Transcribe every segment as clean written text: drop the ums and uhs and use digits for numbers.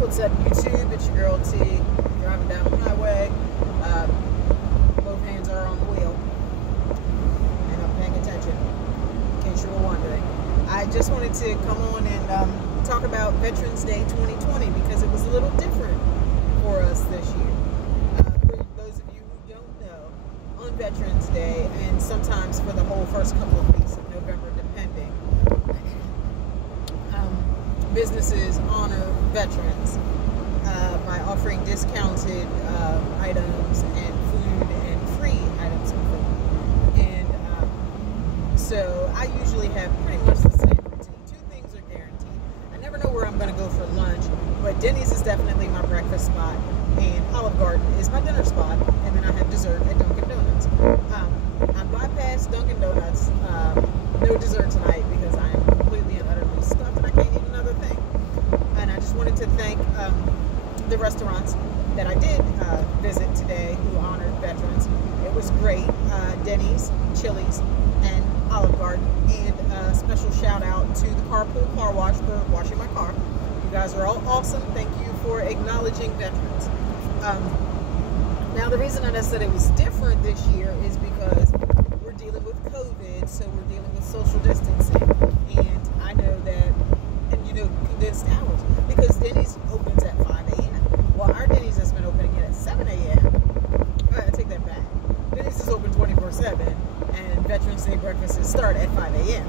What's up, YouTube? It's your girl T. Driving down the highway. Both hands are on the wheel. And I'm paying attention, in case you were wondering. I just wanted to come on and talk about Veterans Day 2020 because it was a little different for us this year. For those of you who don't know, on Veterans Day, and sometimes for the whole first couple of weeks of November, depending, businesses honor veterans by offering discounted items and food and free items and food. And so I usually have pretty much the same routine. Two things are guaranteed. I never know where I'm going to go for lunch, but Denny's is definitely my breakfast spot, and Olive Garden is my dinner spot, and then I have dessert at Dunkin' Donuts. I bypassed Dunkin' Donuts. No dessert tonight because I am completely and utterly stuffed and I can't eat another thing. And I just wanted to thank the restaurants that I did visit today who honored veterans. It was great. Denny's, Chili's, and Olive Garden. And a special shout out to the Carpool Car Wash for washing my car. You guys are all awesome. Thank you for acknowledging veterans. Now the reason that I said it was different this year is because we're dealing with COVID, so we're dealing with social distancing. And I know that, and condensed hours, because Denny's opens at 5 a.m. Well, our Denny's has been opening at 7 a.m. I take that back. Denny's is open 24/7, and Veterans Day breakfasts start at 5 a.m.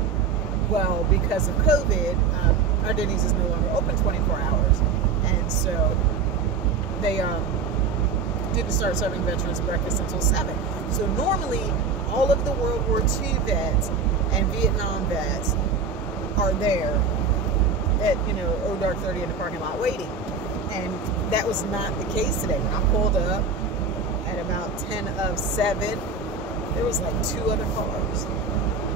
Well, because of COVID, our Denny's is no longer open 24 hours, and so they didn't start serving veterans breakfast until 7. So normally, all of the World War II vets and Vietnam vets are there at, dark 30 in the parking lot waiting. And that was not the case today. When I pulled up at about 10 of 7, there was like 2 other cars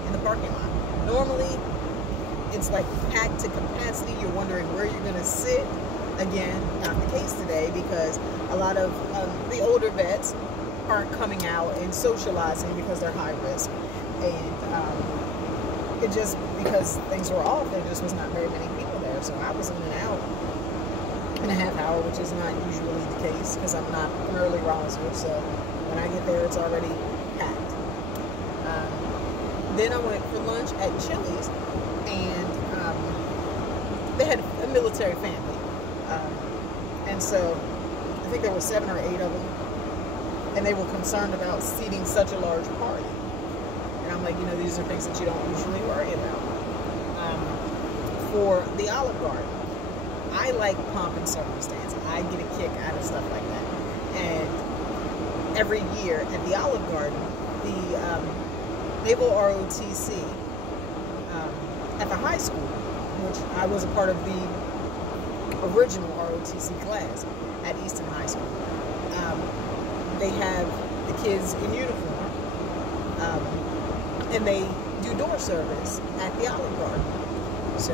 in the parking lot. Normally, it's like packed to capacity. You're wondering where you're going to sit. Again, not the case today because a lot of the older vets aren't coming out and socializing because they're high risk. And it just, because things were off, there just was not very many people there. So I was in and out in a half hour, which is not usually the case because I'm not an early riser. So when I get there, it's already packed. Then I went for lunch at Chili's, and they had a military family. And so I think there were 7 or 8 of them, and they were concerned about seating such a large party. And I'm like, these are things that you don't usually worry about. For the Olive Garden, I like pomp and circumstance. I get a kick out of stuff like that. And every year at the Olive Garden, the Naval ROTC at the high school, which I was a part of the original ROTC class at Easton High School, they have the kids in uniform, and they do door service at the Olive Garden. So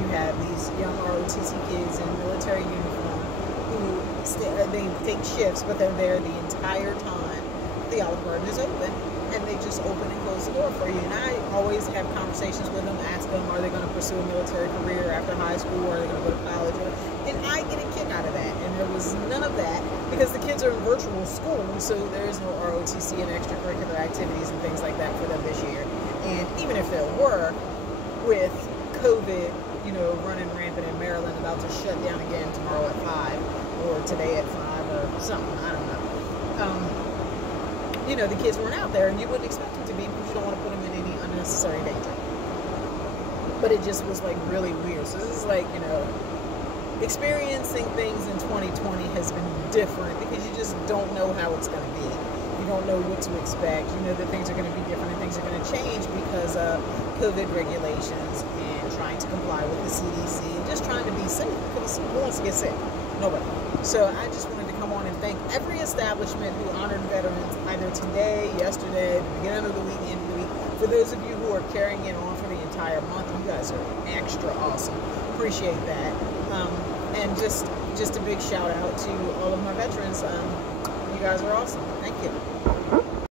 you have these young ROTC kids in military uniform who they take shifts, but they're there the entire time the Olive Garden is open, and they just open and close the door for you. And I always have conversations with them, ask them, are they going to pursue a military career after high school, or are they going to go to college? And I get a kick out of that. And there was none of that because the kids are in virtual school, so there is no ROTC and extracurricular activities and things like that for them this year. And even if there were, with COVID, running rampant in Maryland, about to shut down again tomorrow at 5, or today at 5, or something, I don't know. The kids weren't out there, and you wouldn't expect them to be because you don't want to put them in any unnecessary danger. But it just was like really weird. So this is like, experiencing things in 2020 has been different because you just don't know how it's going to be. You don't know what to expect. You know that things are going to be different and things are going to change because of COVID regulations and trying to comply with the CDC and just trying to be safe, because who wants to get sick? Nobody. So I just wanted to come on and thank every establishment who honored veterans either today, yesterday, the beginning of the week, end of the week. For those of you who are carrying it on for the entire month, you guys are extra awesome. Appreciate that. And just a big shout out to all of my veterans. You guys are awesome. Thank you.